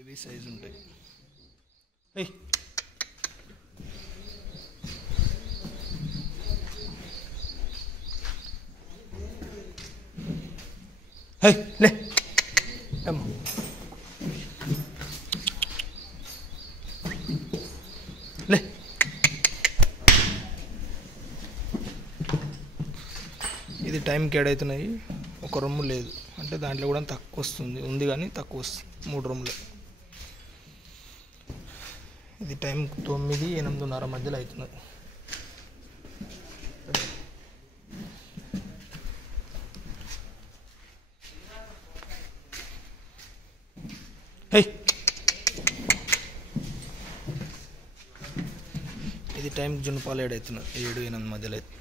Heavy size ఉంటాయి. లే లే ఇది టైంకి ఏడవుతున్నాయి. ఒక రొమ్ము లేదు అంటే దాంట్లో కూడా తక్కువ వస్తుంది, ఉంది కానీ తక్కువ వస్తుంది. 3 రొమ్ములు. ఇది టైం 9, 8:30 మధ్యలో అవుతున్నది. ఇది టైంకి జున్నుపాలు ఏడవుతున్నది. 7, 8 మధ్యలో అవుతుంది.